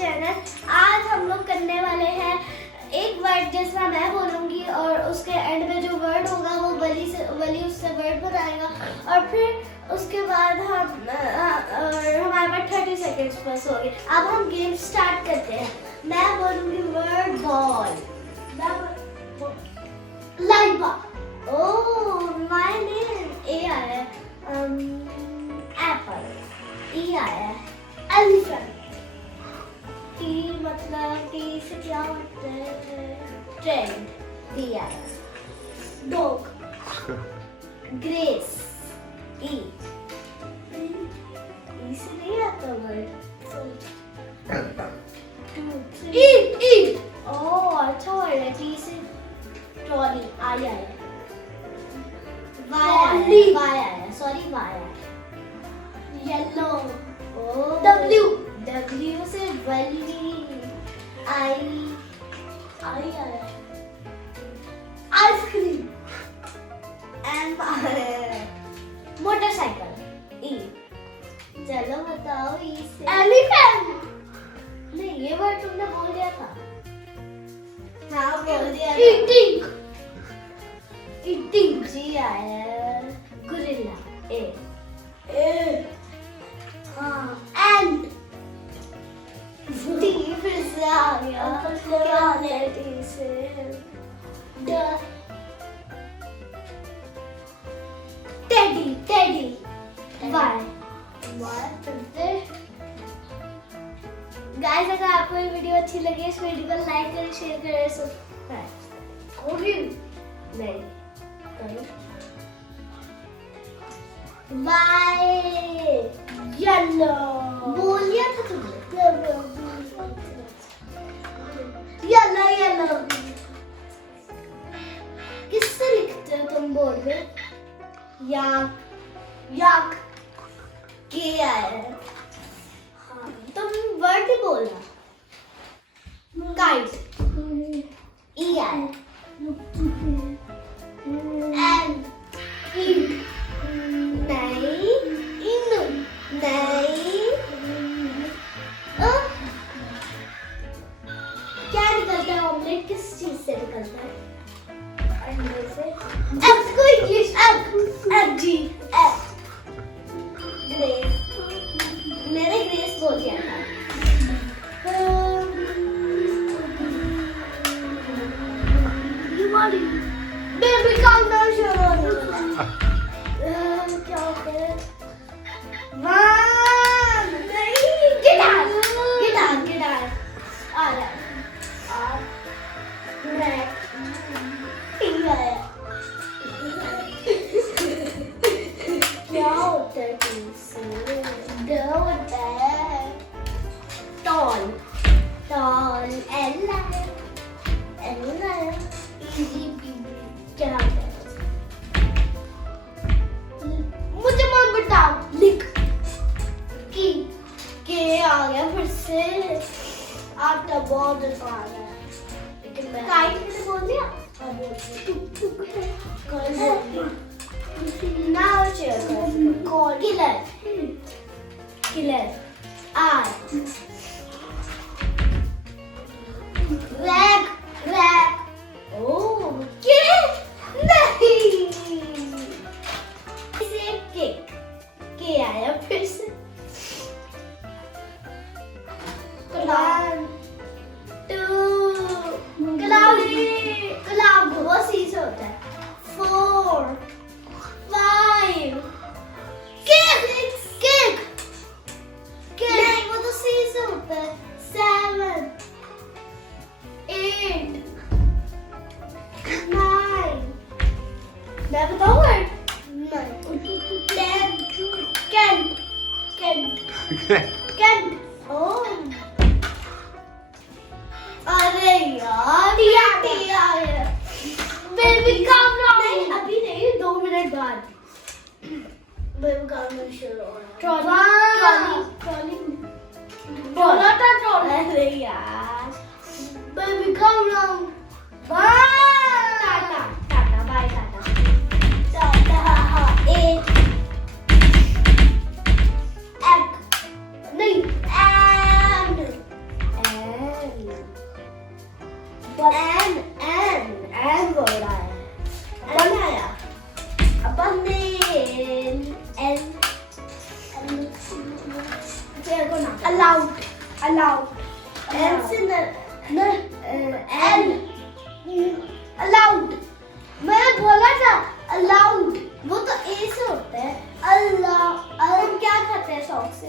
Channel. आज हम लोग करने वाले हैं एक वर्ड जैसा मैं बोलूँगी और उसके एंड में जो वर्ड होगा वो वली उससे वर्ड बताएगा और फिर उसके बाद हमारे पास 30 सेकेंड्स बस हो गए। अब हम गेम स्टार्ट करते हैं। मैं बोलूँगी word ball. Laiba. Oh my name. A आया है। एप्पल। ई आया है। एलिफेंट। टी मतलब टी से क्या होता है? ट्रेंड। डी आया है। डॉग। ग्रेस। ई। ई से नहीं आता वर्ड। ईट। ईट। ओह अच्छा वर्ड है। टी से ट्रॉली। आई आया है। वाई आया है। सॉरी वाई आया है। येलो। ओह डब्ल्यू। डब्ल्यू से वली। आई आया है। आइसक्रीम। M motorcycle. ई। चलो बताओ ई से। एलिफेंट। नहीं ये वर्ड तुमने बोल दिया था। हाँ बोल दिया। ईटिंग। ईटिंग। जी आया है। गोरिल्ला। ए। हाँ एंड। टी फिर से आ गया। क्या है टी से? टेडी। टेडी। वाई। गाइस अगर आपको ये वीडियो अच्छी लगी इस वीडियो को लाइक करें, शेयर करें, सब्सक्राइब नहीं वाई। येलो। बोल लिया था तुमने। येलो। येलो किससे लिखते हो तुम बोर्ड में? याक। याक। के आया है। हाँ तुम वर्ड ही बोलना। काइट। ई आया है। एंड। ईट। नहीं। इन। नहीं। क्या निकलता है? ऑमलेट किस चीज से निकलता है? अंडे से। एग को इंग्लिश। एग। एग जी। एग। ग्रेस। मैंने ग्रेस बोल दिया था। वाली। बेबी काउंटडाउन शुरू होगा। क्या होता है? वन। नहीं। गिटार। गिटार। गिटार आ रहा है। ब्लैक। टी आया। क्या होता है टी से? ड होता है। टॉल। टॉल। एल आया। एल आया। इजी पीजी क्या होता है? मुझे मत बताओ। लिख। की। के आ गया फिर से। आपका बहुत आ गया। लेकिन मैं काइट मैंने बोल दिया। हाँ बोल दिया। Now chair. Call. Killer. Killer. R. Rack. Rack. Okay नहीं। इसे केक। के आया फिर से। क्लाउड बहुत सी से होता है। 4 5 केक। केक। नहीं वो तो सी से होता है। 7 8 9 मैं बताऊँ वर्ड? नहीं। 10 कैंट। कैंट। कैंट। ओह अरे यार टिया है। बेबी कम नहीं अभी नहीं 2 मिनट बाद। बेबी कम शुरू हो रहा है। ट्रॉली। बोला था ट्रॉली। अरे यार baby come tata. Tata bye tata. Tata. A. Egg. नहीं एंड। allowed, L से L, allowed, मैंने बोला था allowed, वो तो A से होता है। हम क्या खाते हैं सॉक से?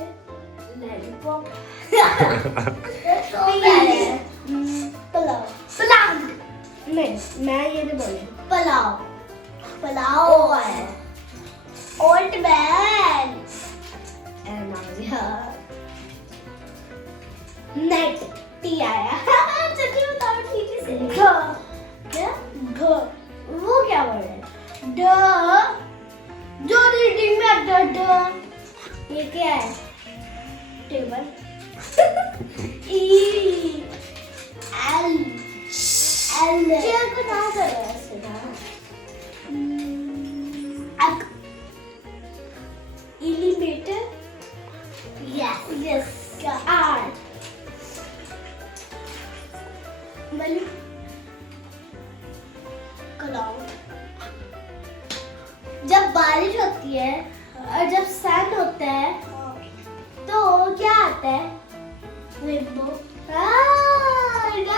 लॉलीपॉप। पुलाव नहीं, मैं ये नहीं बोली। पुलाव है। ओटमैन नेट टी आया। सच्ची बताओ ठीक से। घ वो क्या वर्ड है? ड जो रीडिंग में आता है ड, ये क्या है? टेबल। ई एल चेयर को ना करो ऐसे ना। एलिवेटर। यस आर मतलब क्लाउड। जब बारिश होती है और जब सन होता है तो क्या आता है? Rainbow. W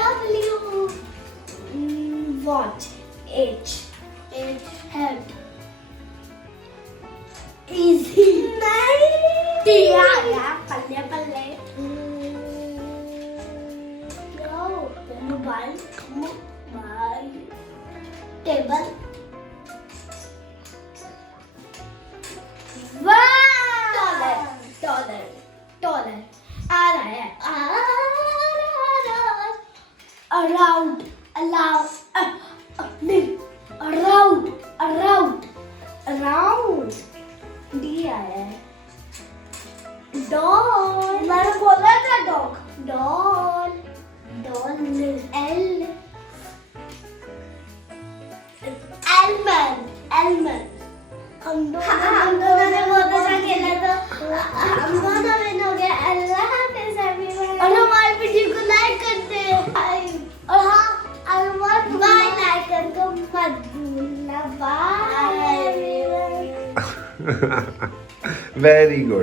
watch. H head. Easy नहीं। T आया पल्ले मोबाइल टेबल। डॉलर आ रहा है। अराउंड डी आया है। डॉल, मैंने बोला था डॉग। Doll L Elman. हम दोनों ने बहुत अच्छा खेला तो हम दोनों विन हो गए। अल्लाह हाफिज़ एवरीवन। और हमारे वीडियो को लाइक करते हैं और हाँ और बाय लाइक करके मत भूलना। Bye everyone. Very good.